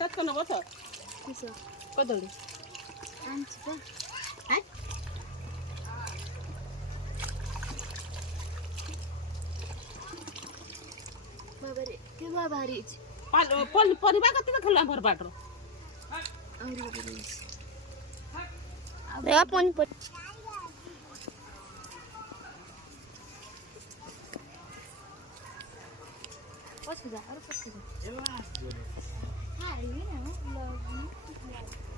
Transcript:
Satu nak botol? Bisa. Botol ni. Anjir. Hah? Babari. Ke babari. ପରିବା କେତେ ଦେଖିଲୁ ଆମର ବାଟର देखा पानी पर पछ जा और पछ जा हां ये ना लव